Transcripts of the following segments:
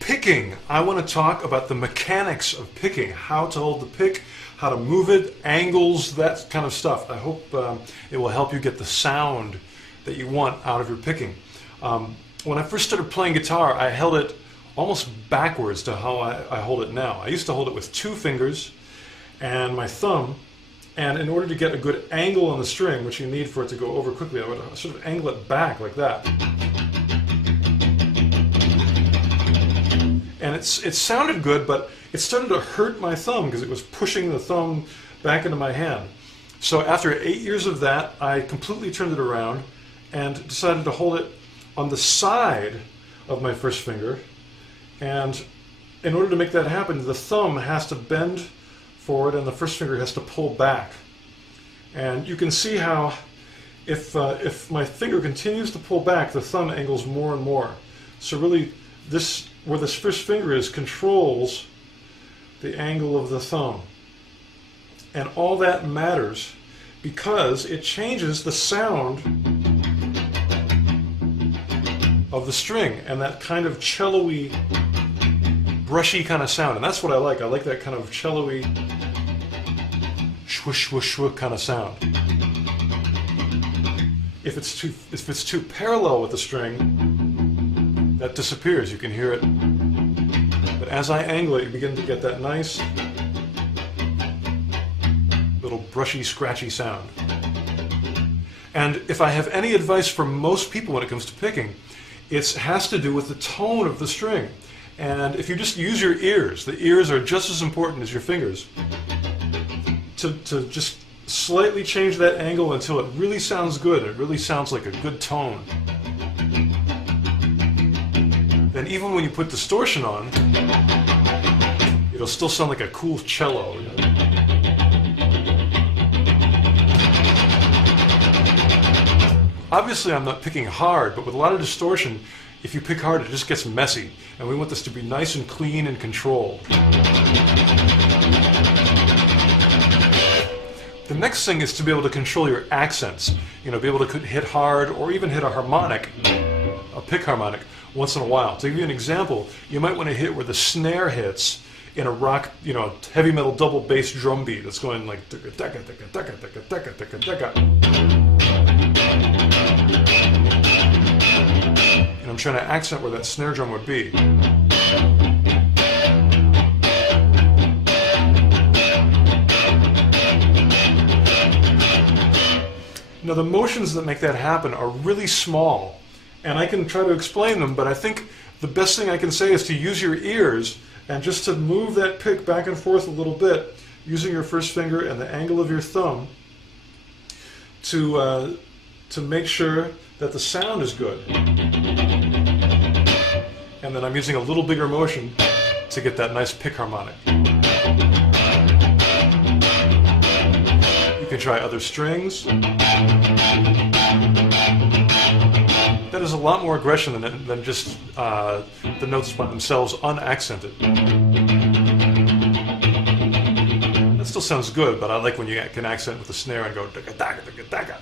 Picking. I want to talk about the mechanics of picking, how to hold the pick, how to move it, angles, that kind of stuff. I hope it will help you get the sound that you want out of your picking. When I first started playing guitar, I held it almost backwards to how I hold it now. I used to hold it with 2 fingers and my thumb, and in order to get a good angle on the string, which you need for it to go over quickly, I would sort of angle it back like that. And it sounded good, but it started to hurt my thumb because it was pushing the thumb back into my hand. So after 8 years of that, I completely turned it around and decided to hold it on the side of my first finger. And in order to make that happen, the thumb has to bend forward and the first finger has to pull back. And you can see how if my finger continues to pull back, the thumb angles more and more. So really, where this first finger is controls the angle of the thumb. And all that matters because it changes the sound of the string and that kind of cello-y, brushy kind of sound. And that's what I like. I like that kind of cello-y, swoosh, swoosh, swoosh kind of sound. If it's too parallel with the string, that disappears. You can hear it. But as I angle it, you begin to get that nice little brushy, scratchy sound. And if I have any advice for most people when it comes to picking, it has to do with the tone of the string. And if you just use your ears, the ears are just as important as your fingers, to just slightly change that angle until it really sounds good, it really sounds like a good tone. Then even when you put distortion on, it'll still sound like a cool cello. You know? Obviously I'm not picking hard, but with a lot of distortion, if you pick hard it just gets messy. And we want this to be nice and clean and controlled. The next thing is to be able to control your accents. You know, be able to hit hard or even hit a harmonic, a pick harmonic, once in a while. To give you an example, you might want to hit where the snare hits in a rock, you know, heavy metal double bass drum beat that's going like and I'm trying to accent where that snare drum would be. Now the motions that make that happen are really small, and I can try to explain them, but I think the best thing I can say is to use your ears and just to move that pick back and forth a little bit using your first finger and the angle of your thumb to make sure that the sound is good. And then I'm using a little bigger motion to get that nice pick harmonic. You can try other strings. That is a lot more aggression than just the notes by themselves unaccented. That still sounds good, but I like when you can accent with the snare and go daga daga daga daga.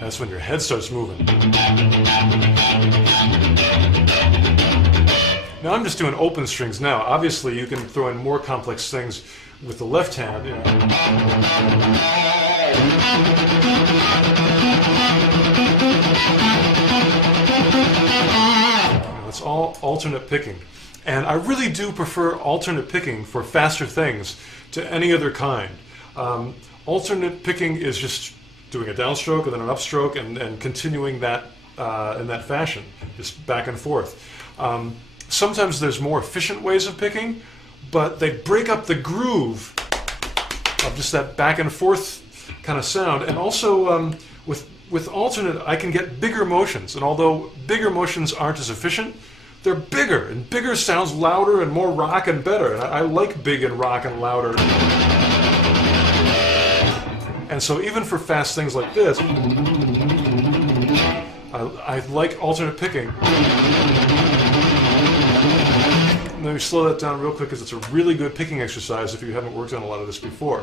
That's when your head starts moving. Now I'm just doing open strings now. Obviously you can throw in more complex things with the left hand, it's all alternate picking. And I really do prefer alternate picking for faster things to any other kind. Alternate picking is just doing a downstroke and then an upstroke and continuing that in that fashion, just back and forth. Sometimes there's more efficient ways of picking, but they break up the groove of just that back and forth kind of sound. And also with alternate, I can get bigger motions, and although bigger motions aren't as efficient, they're bigger, and bigger sounds louder and more rock and better. And I like big and rock and louder. And so even for fast things like this, I like alternate picking. Let me slow that down real quick because it's a really good picking exercise if you haven't worked on a lot of this before.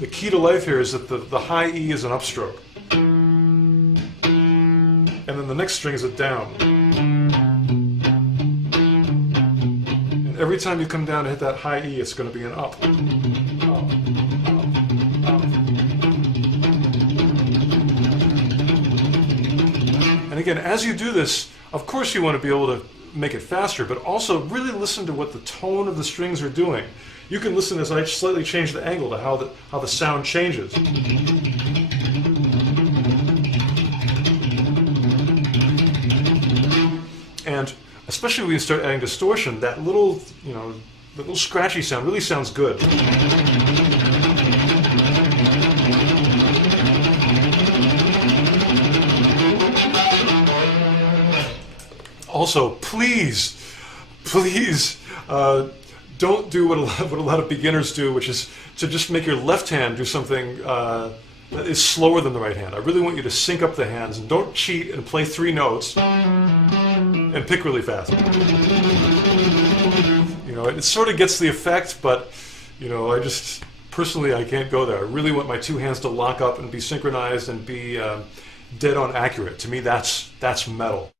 The key to life here is that the high E is an upstroke. And then the next string is a down. And every time you come down to hit that high E, it's going to be an up. And again, as you do this, of course you want to be able to make it faster, but also really listen to what the tone of the strings are doing. You can listen as I slightly change the angle to how the sound changes. And especially when you start adding distortion, that little, the little scratchy sound really sounds good. Also, please, don't do what a lot of beginners do, which is to just make your left hand do something that is slower than the right hand. I really want you to sync up the hands, and don't cheat and play 3 notes and pick really fast. It sort of gets the effect, but personally I can't go there. I really want my 2 hands to lock up and be synchronized and be dead on accurate. To me, that's metal.